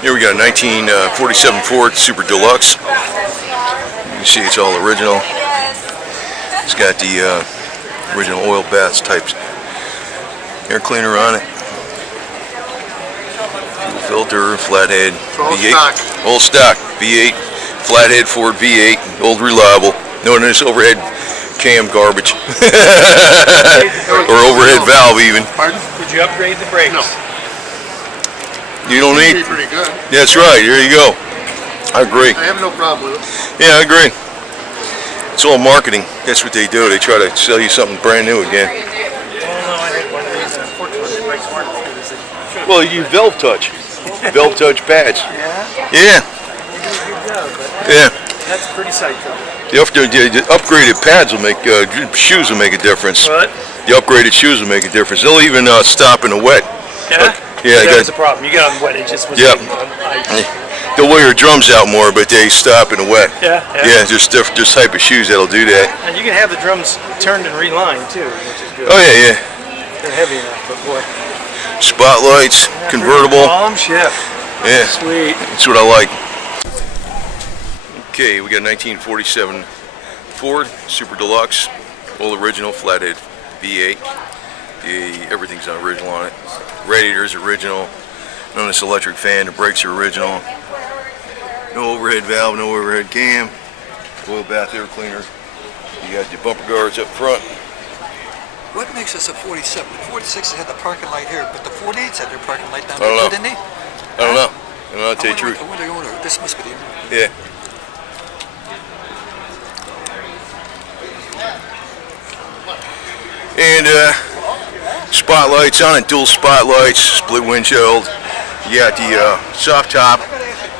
Here we got a 1947 Ford Super Deluxe. You can see it's all original. It's got the original oil bath type air cleaner on it. Fuel filter, flathead, V8. Old stock, V8, flathead Ford V8, old reliable. No this overhead cam garbage. Or overhead valve even. Pardon? Did you upgrade the brakes? No. You don't need. Pretty good. That's right. There you go. I agree. I have no problem with it. Yeah, I agree. It's all marketing. That's what they do. They try to sell you something brand new again. Well, you valve touch pads. Yeah. Yeah. Yeah. That's pretty sight though. The upgraded pads will make shoes will make a difference. What? The upgraded shoes will make a difference. They'll even stop in the wet. Yeah. Yeah. That's the problem. You got on wet. It just was. Yep. Ice. They'll wear your drums out more, but they stop in the wet. Yeah. Yeah. There's type of shoes that'll do that. And you can have the drums turned and relined too, which is good. Oh yeah, yeah. They're heavy enough, but boy. Spotlights, convertible. Palm shift. Yeah. Sweet. That's what I like. Okay, we got 1947 Ford Super Deluxe, all original flathead V8. Everything's original on it. Radiator's original. None of this electric fan. The brakes are original. No overhead valve, no overhead cam. Oil bath air cleaner. You got your bumper guards up front. What makes this a 47? The 46 had the parking light here, but the 48s had their parking light down I don't there, know. didn't they? I don't know. I don't know to tell you the truth. I wonder, this must be the... Yeah. And spotlights on it, dual spotlights, split windshield. You got the soft top.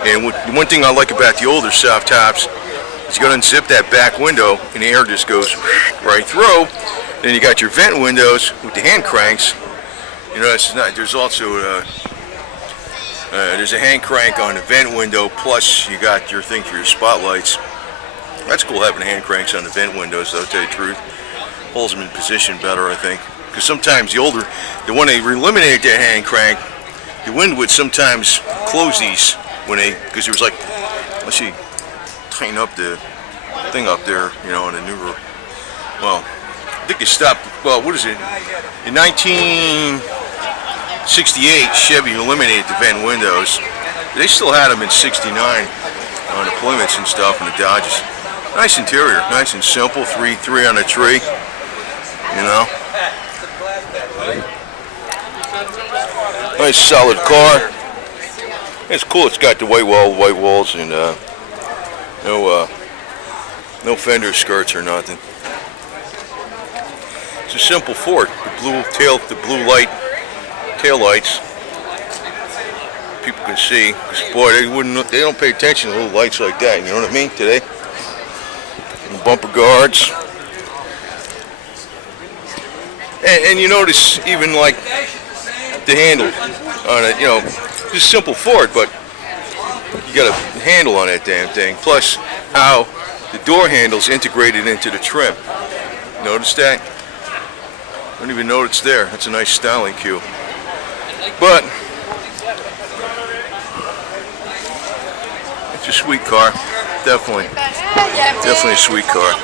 And one thing I like about the older soft tops is you got to unzip that back window and the air just goes right through. Then you got your vent windows with the hand cranks. You know, there's also there's a hand crank on the vent window, plus you got your thing for your spotlights. That's cool having hand cranks on the vent windows, though, to tell you the truth. Holds them in position better, I think. Because sometimes when they eliminated that hand crank, the wind would sometimes close these because there was like, let's see, tighten up the thing up there, you know, in the newer, well, I think it stopped, well, what is it? In 1968, Chevy eliminated the vent windows. They still had them in 69 on the Plymouths and stuff and the Dodges. Nice interior, nice and simple, three on a tree, you know. Nice solid car. It's cool. It's got the white walls, and no fender skirts or nothing. It's a simple Ford. The blue light tail lights. People can see. 'Cause boy, they don't pay attention to little lights like that. You know what I mean? Today. And bumper guards. And you notice even like the handle on it, you know, just simple Ford, but you got a handle on that damn thing. Plus how the door handle's integrated into the trim. Notice that? I don't even know it's there. That's a nice styling cue. But it's a sweet car. Definitely a sweet car.